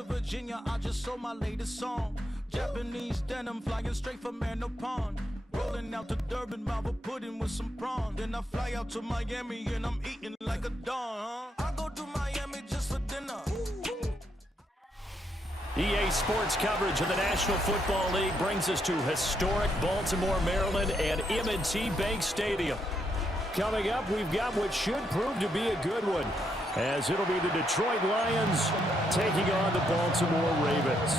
to Virginia, I just sold my latest song. Japanese denim flying straight from Manopon. Rolling out to Durban, Marvel pudding with some prawn. Then I fly out to Miami and I'm eating like a don, I go to Miami just for dinner. EA Sports coverage of the National Football League brings us to historic Baltimore, Maryland and M&T Bank Stadium. Coming up, we've got what should prove to be a good one, as it'll be the Detroit Lions taking on the Baltimore Ravens.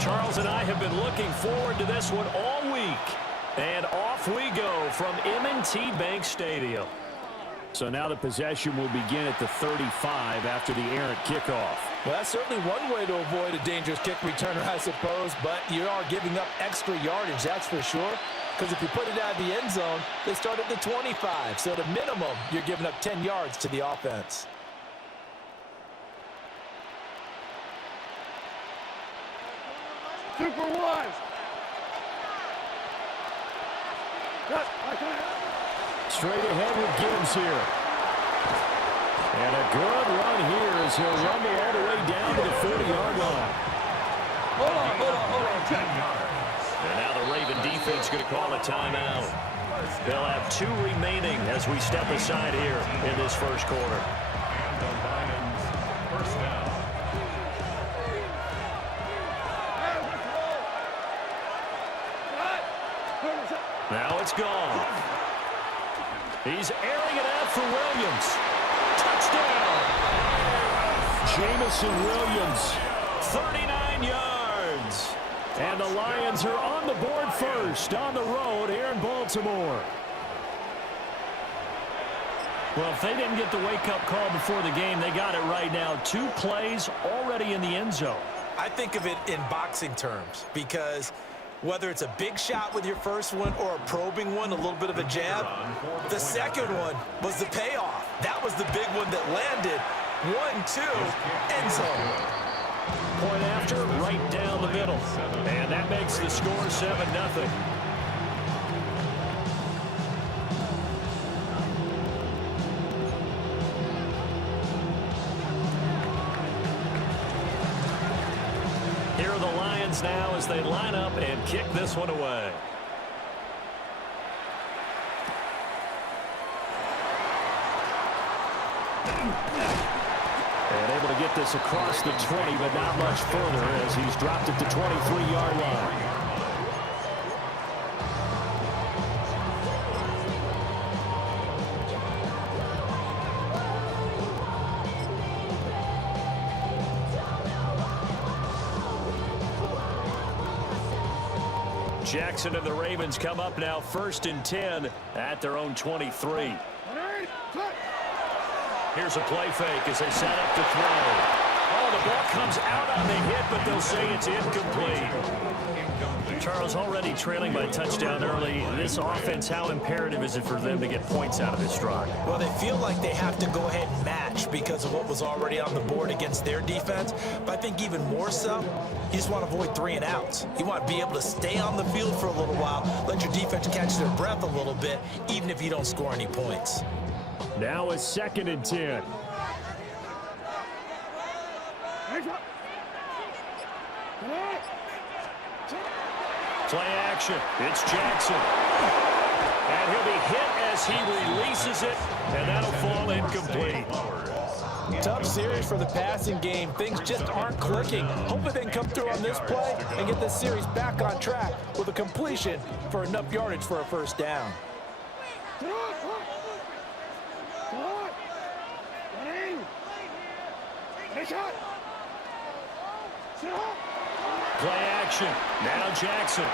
Charles and I have been looking forward to this one all week. And off we go from M&T Bank Stadium. So now the possession will begin at the 35 after the errant kickoff. Well, that's certainly one way to avoid a dangerous kick returner, I suppose. But you are giving up extra yardage, that's for sure. Because if you put it out of the end zone, they start at the 25. So at a minimum, you're giving up 10 yards to the offense. Super one. Straight ahead with Gibbs here. And a good run here as he'll rumble all the way down to the 40-yard line. Hold on. 10 yards. And now the Raven defense going to call a timeout. They'll have 2 remaining as we step aside here in this first quarter. And the Lions first down. Now it's gone. He's airing it out for Williams. Touchdown! Jamison Williams, 39 yards. And the Lions are on the board first on the road here in Baltimore. Well, if they didn't get the wake-up call before the game, they got it right now. 2 plays already in the end zone. I think of it in boxing terms because whether it's a big shot with your first one or a probing one, a little bit of a jab, the second one was the payoff. That was the big one that landed. 1-2, end zone. Point after, right down the middle. And that makes the score 7-0. Here are the Lions now as they line up and kick this one away. And able to get this across the 20, but not much further as he's dropped it to 23-yard line. Jackson and the Ravens come up now 1st and 10 at their own 23. Here's a play fake as they set up to throw. Oh, the ball comes out on the hit, but they'll say it's incomplete. Charles, already trailing by a touchdown early. This offense, how imperative is it for them to get points out of this drive? Well, they feel like they have to go ahead and match because of what was already on the board against their defense. But I think even more so, you just want to avoid 3 and outs. You want to be able to stay on the field for a little while, let your defense catch their breath a little bit, even if you don't score any points. Now it's 2nd and 10. Play action. It's Jackson. And he'll be hit as he releases it, and that'll fall incomplete. Tough series for the passing game. Things just aren't clicking. Hopefully they can come through on this play and get this series back on track with a completion for enough yardage for a first down. Play action. Now Jackson.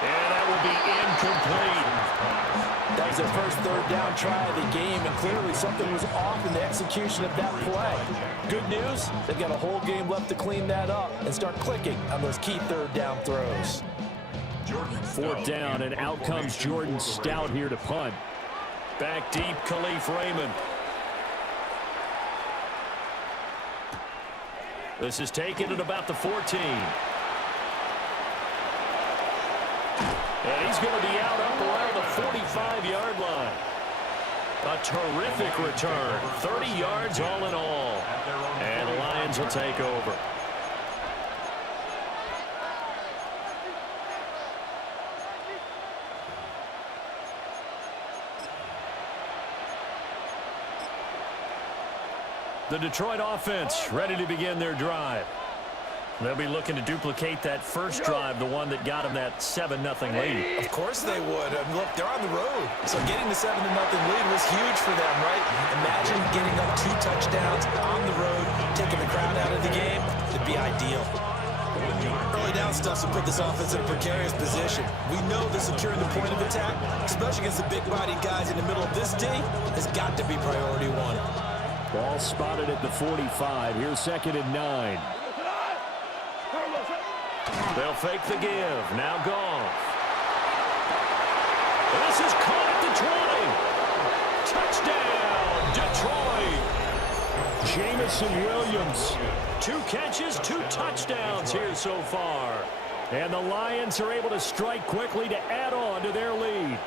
And that will be incomplete. That was their first 3rd down try of the game, and clearly something was off in the execution of that play. Good news, they've got a whole game left to clean that up and start clicking on those key 3rd down throws. 4th down, and out comes Jordan Stout here to punt. Back deep, Khalif Raymond. This is taken at about the 14. And he's going to be out up around the 45-yard line. A terrific return. 30 yards all in all. And the Lions will take over. The Detroit offense ready to begin their drive. They'll be looking to duplicate that first drive, the one that got them that 7-0 lead. Of course they would. Look, they're on the road. So getting the 7-0 lead was huge for them, right? Imagine getting up 2 touchdowns on the road, taking the crowd out of the game. It'd be ideal. Early down stuff to put this offense in a precarious position. We know that securing the point of attack, especially against the big-bodied guys in the middle of this D, has got to be priority 1. Ball spotted at the 45. Here's 2nd and 9. They'll fake the give. Now Goff. This is caught at the 20. Touchdown, Detroit. Jamison Williams. 2 catches, 2 touchdowns here so far. And the Lions are able to strike quickly to add on to their lead.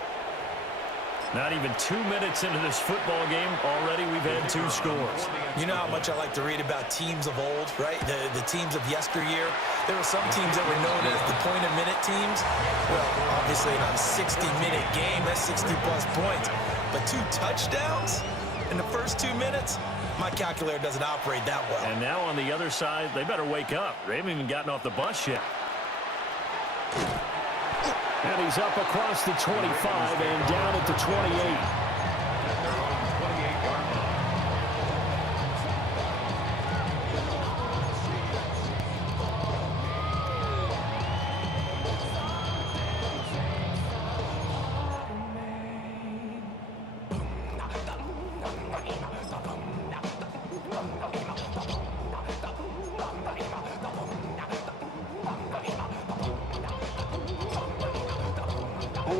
Not even 2 minutes into this football game, already we've had 2 scores. You know how much I like to read about teams of old, right? The teams of yesteryear. There were some teams that were known as the point-a-minute teams. Well, obviously in a 60-minute game, that's 60-plus points. But 2 touchdowns in the first 2 minutes? My calculator doesn't operate that well. And now on the other side, they better wake up. They haven't even gotten off the bus yet. And he's up across the 25 and down at the 28.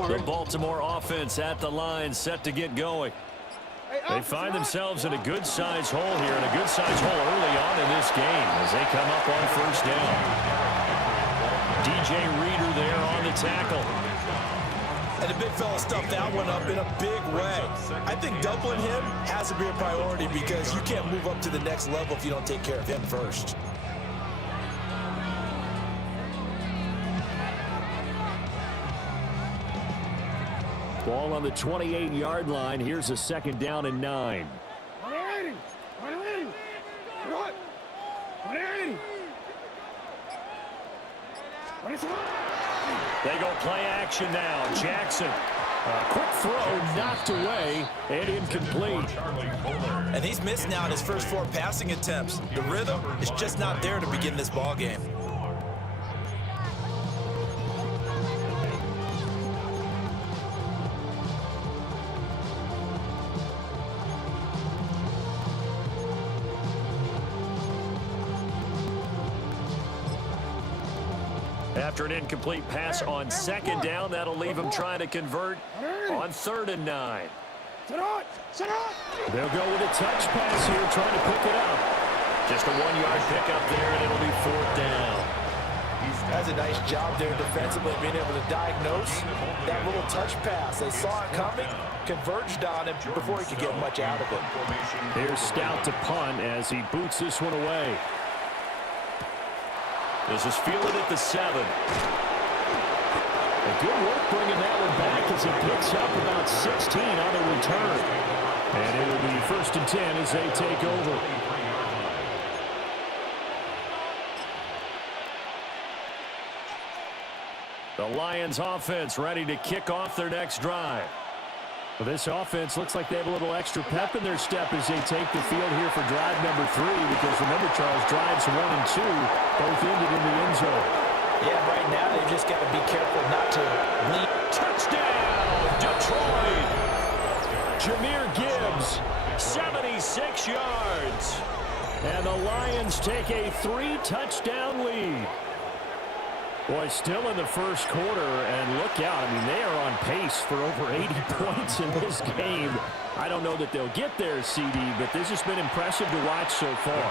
The Baltimore offense at the line, set to get going. They find themselves in a good-sized hole here, and a good-sized hole early on in this game as they come up on first down. DJ Reader there on the tackle. And the big fella stuffed that one up in a big way. I think doubling him has to be a priority because you can't move up to the next level if you don't take care of him first. Ball on the 28-yard line. Here's a 2nd down and 9. They go play action now. Jackson. A quick throw knocked away and incomplete. And he's missed now in his first 4 passing attempts. The rhythm is just not there to begin this ball game. After an incomplete pass on 2nd down, that'll leave him trying to convert on 3rd and 9. They'll go with a touch pass here, trying to pick it up. Just a 1-yard pickup there, and it'll be 4th down. That's a nice job there defensively, being able to diagnose that little touch pass. They saw it coming, converged on him before he could get much out of it. Here's Stout to punt as he boots this one away. This is fielded at the 7. A good work bringing that one back as he picks up about 16 on the return. And it'll be 1st and 10 as they take over. The Lions offense ready to kick off their next drive. Well, this offense looks like they have a little extra pep in their step as they take the field here for drive number 3, because remember, Charles, drives 1 and 2 both ended in the end zone. Yeah, right now they've just got to be careful not to lead. Touchdown, Detroit! Jahmyr Gibbs, 76 yards. And the Lions take a 3-touchdown lead. Boy, still in the first quarter, and look out. I mean, they are on pace for over 80 points in this game. I don't know that they'll get there, CD, but this has been impressive to watch so far.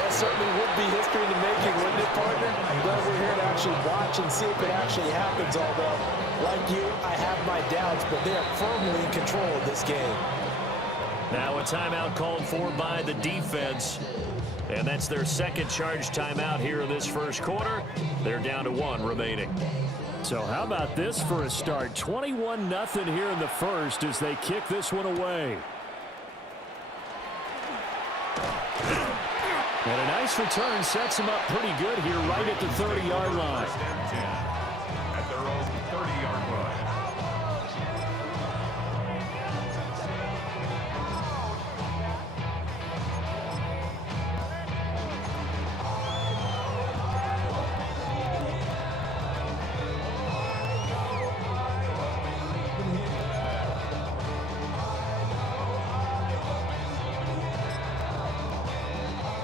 That certainly would be history in the making, wouldn't it, partner? I'm glad we're here to actually watch and see if it actually happens, although, like you, I have my doubts, but they are firmly in control of this game. Now a timeout called for by the defense. And that's their second charge timeout here in this first quarter. They're down to 1 remaining. So how about this for a start? 21-0 here in the first as they kick this one away. And a nice return sets them up pretty good here right at the 30-yard line. At their own 30-yard line.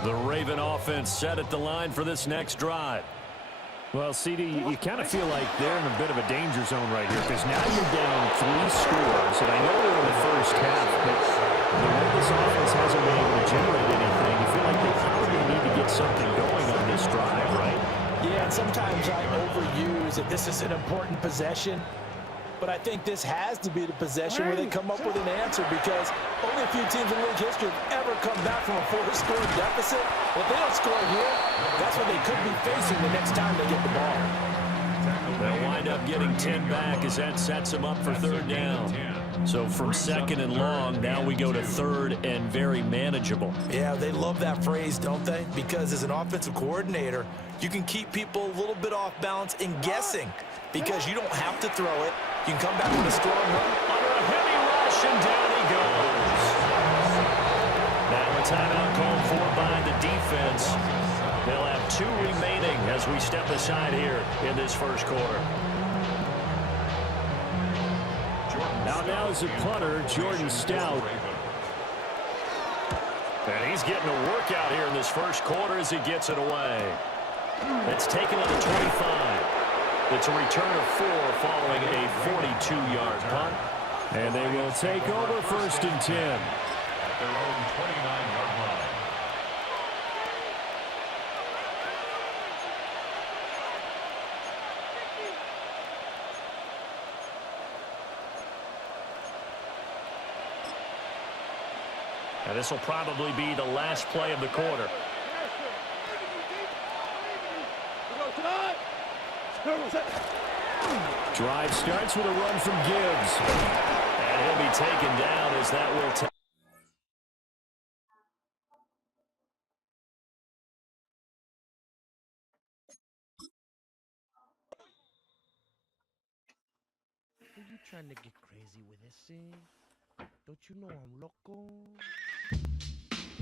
The Raven offense set at the line for this next drive. Well, CD, you kind of feel like they're in a bit of a danger zone right here because now you're down 3 scores, and I know they're in the first half, but the way this offense hasn't been able to generate anything, you feel like they probably need to get something going on this drive, right? Yeah, and sometimes I overuse that this is an important possession, but I think this has to be the possession where they come up with an answer because only a few teams in league history have ever come back from a 4-score deficit. If they don't score here, that's what they could be facing the next time they get the ball. They'll wind up getting 10 back as that sets them up for third down. So from second and long, now we go to third and very manageable. Yeah, they love that phrase, don't they? Because as an offensive coordinator, you can keep people a little bit off balance and guessing because you don't have to throw it. You can come back with a strong run. Under a heavy rush, and down he goes. Now a timeout called for by the defense. They'll have 2 remaining as we step aside here in this first quarter. Now is a punter, Jordan Stout. And he's getting a workout here in this first quarter as he gets it away. It's taken at the 25. It's a return of 4 following a 42-yard punt. And they will take over first and 10. At their own 29-yard line. And this will probably be the last play of the quarter. Drive starts with a run from Gibbs. And he'll be taken down as that will take. Are you trying to get crazy with this thing? Don't you know I'm loco?